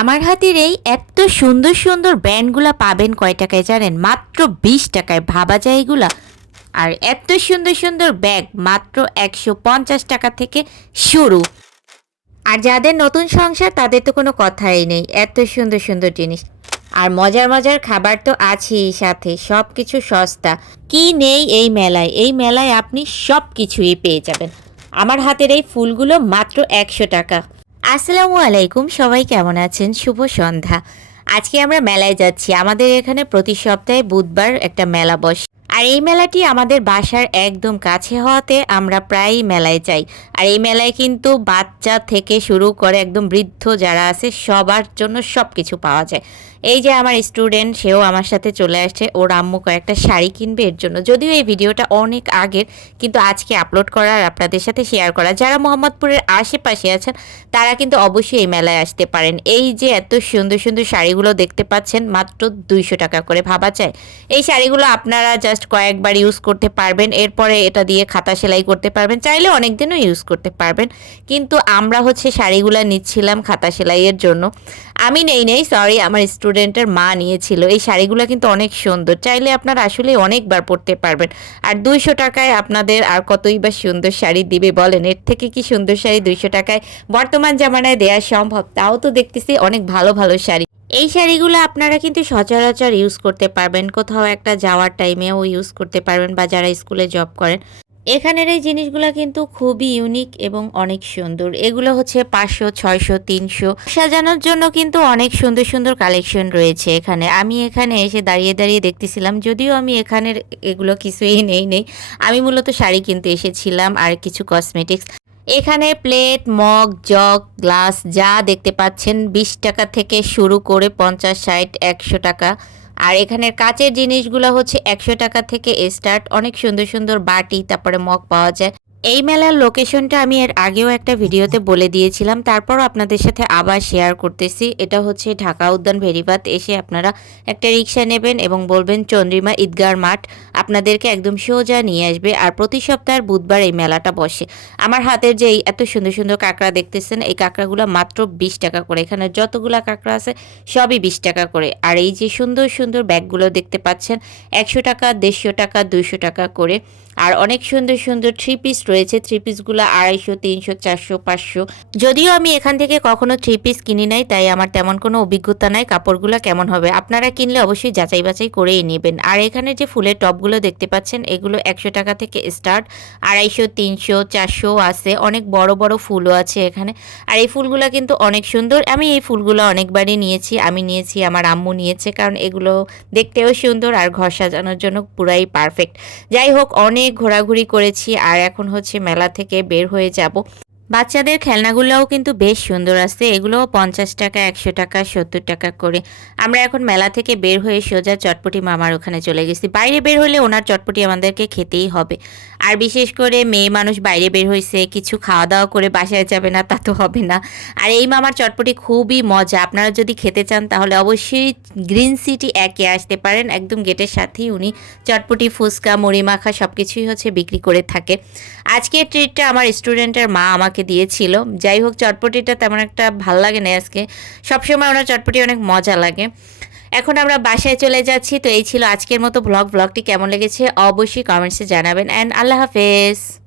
আমার হাতের এই এত সুন্দর সুন্দর ব্র্যান্ডগুলা পাবেন কয় টাকায় জানেন? মাত্র 20 টাকায়। ভাবা যায় এগুলা? আর এত সুন্দর সুন্দর ব্যাগ মাত্র 150 টাকা থেকে শুরু। আর যাদের নতুন সংসার তাদের তো কোনো কথাই নেই, এত সুন্দর সুন্দর জিনিস। আর মজার মজার খাবার তো আছেই সাথে, সব কিছু সস্তা। কি নেই এই মেলায়? এই মেলায় আপনি সব কিছুই পেয়ে যাবেন। আমার হাতের এই ফুলগুলো মাত্র 100 টাকা। আসসালামু আলাইকুম, সবাই কেমন আছেন? শুভ সন্ধ্যা। আজকে আমরা মেলায় যাচ্ছি। আমাদের এখানে প্রতি সপ্তাহে বুধবার একটা মেলা বসে। আর এই মেলাটি আমাদের বাসার একদম কাছে হওয়াতে আমরা প্রায়ই মেলায় যাই। আর এই মেলায় কিন্তু বাচ্চা থেকে শুরু করে একদম বৃদ্ধ যারা আছে সবার জন্য সব কিছু পাওয়া যায়। এই যে আমার স্টুডেন্ট, সেও আমার সাথে চলে আসছে। ওর আম্মু কয়েকটা শাড়ি কিনবে এর জন্য। যদিও এই ভিডিওটা অনেক আগের, কিন্তু আজকে আপলোড করার আপনাদের সাথে শেয়ার করা। যারা মোহাম্মদপুরের আশেপাশে আছেন তারা কিন্তু অবশ্যই এই মেলায় আসতে পারেন। এই যে এত সুন্দর সুন্দর শাড়িগুলো দেখতে পাচ্ছেন, মাত্র 200 টাকা করে। ভাবা যায়? এই শাড়িগুলো আপনারা জাস্ট কয়েকবার ইউজ করতে পারবেন, এরপরে এটা দিয়ে খাতা সেলাই করতে পারবেন, চাইলে অনেক দিনও ইউজ করতে পারবেন। কিন্তু আমরা হচ্ছে শাড়িগুলো নিচ্ছিলাম খাতা সেলাইয়ের জন্য। আমি নেই সরি, আমার স্টুডেন্টের মা নিয়েছিল। এই শাড়িগুলো কিন্তু অনেক সুন্দর, চাইলে আপনারা আসলে অনেকবার পরতে পারবেন। আর 200 টাকায় আপনাদের আর কতই বা সুন্দর শাড়ি দিবে বলেন? এর থেকে কি সুন্দর শাড়ি 200 টাকায় বর্তমান জামানায় দেওয়া সম্ভব? তাও তো দেখতেছি অনেক ভালো ভালো শাড়ি। এই শাড়িগুলো আপনারা কিন্তু সচরাচর ইউজ করতে পারবেন, কোথাও একটা যাওয়ার টাইমেও ইউজ করতে পারবেন, বা যারা স্কুলে জব করেন। এখানের এই জিনিসগুলো কিন্তু খুবই ইউনিক এবং অনেক সুন্দর। এগুলো হচ্ছে 500, 600, 300। সাজানোর জন্য কিন্তু অনেক সুন্দর সুন্দর কালেকশন রয়েছে এখানে। আমি এখানে এসে দাঁড়িয়ে দাঁড়িয়ে দেখতেছিলাম, যদিও আমি এখানের এগুলো কিছুই নেই। আমি মূলত শাড়ি কিনতে এসেছিলাম আর কিছু কসমেটিক্স। এখানে প্লেট, মগ, জগ, গ্লাস যা দেখতে পাচ্ছেন 20 টাকা থেকে শুরু করে 50, 60, 100 টাকা। আর এখানের কাচের জিনিসগুলো হচ্ছে 100 টাকা থেকে স্টার্ট। অনেক সুন্দর সুন্দর বাটি, তারপরে মগ পাওয়া যায়। এই মেলার লোকেশনটা আমি এর আগেও একটা ভিডিওতে বলে দিয়েছিলাম, তারপরও আপনাদের সাথে আবার শেয়ার করতেছি। এটা হচ্ছে ঢাকা উদ্যান ভেরিবাদ। এসে আপনারা একটা রিক্সা নেবেন এবং বলবেন চন্দ্রিমা ঈদগাহ মাঠ, আপনাদেরকে একদম সোজা নিয়ে আসবে। আর প্রতি সপ্তাহের বুধবার এই মেলাটা বসে। আমার হাতের যে এত সুন্দর সুন্দর কাঁকড়া দেখতেছেন, এই কাঁকড়াগুলো মাত্র 20 টাকা করে। এখানে যতগুলা কাঁকড়া আছে সবই 20 টাকা করে। আর এই যে সুন্দর সুন্দর ব্যাগগুলো দেখতে পাচ্ছেন 100 টাকা, 150 টাকা, 200 টাকা করে। আর অনেক সুন্দর সুন্দর 3 পিস রয়েছে। 3 পিসগুলো 250, 300, 400, 500। যদিও আমি এখান থেকে কখনো 3 পিস কিনি নাই, তাই আমার তেমন কোনো অভিজ্ঞতা নাই কাপড়গুলো কেমন হবে। আপনারা কিনলে অবশ্যই যাচাই বাছাই করেই নেবেন। আর এখানে যে ফুলের টপগুলো দেখতে পাচ্ছেন, এগুলো 100 টাকা থেকে স্টার্ট। 250, 300, 400 আছে। অনেক বড় বড় ফুলও আছে এখানে। আর এই ফুলগুলো কিন্তু অনেক সুন্দর। আমি এই ফুলগুলো অনেকবারই নিয়েছি। আমি নিয়েছি, আমার আম্মু নিয়েছে, কারণ এগুলো দেখতেও সুন্দর আর ঘর সাজানোর জন্য পুরাই পারফেক্ট। যাই হোক, অনেক ঘোরাঘুরি করেছি আর এখন হচ্ছে মেলা থেকে বের হয়ে যাব। বাচ্চাদের খেলনাগুলোও কিন্তু বেশ সুন্দর আছে। এগুলোও 50 টাকা, 100 টাকা, 70 টাকা করে। আমরা এখন মেলা থেকে বের হয়ে সোজা চটপটি মামার ওখানে চলে গেছি। বাইরে বের হলে ওনার চটপটি আমাদেরকে খেতেই হবে। আর বিশেষ করে মেয়ে মানুষ বাইরে বের হয়েছে, কিছু খাওয়া দাওয়া করে বাসায় যাবে না তা তো হবে না। আর এই মামার চটপটি খুবই মজা। আপনারা যদি খেতে চান তাহলে অবশ্যই গ্রিন সিটি একে আসতে পারেন। একদম গেটের সাথেই উনি চটপটি, ফুচকা, মুড়ি মাখা সব কিছুই হচ্ছে বিক্রি করে থাকে। আজকের ট্রিটটা আমার স্টুডেন্টের মা আমাকে দিয়েছিল। যাই হোক, চটপটিটা তেমন একটা ভাল লাগে না আজকে। সবসময় ওনার চটপটি অনেক মজা লাগে। এখন আমরা বাসায় চলে যাচ্ছি। তো এই ছিল আজকের মতো ব্লগটি কেমন লেগেছে অবশ্যই কমেন্টসে জানাবেন। অ্যান্ড আল্লাহ হাফেজ।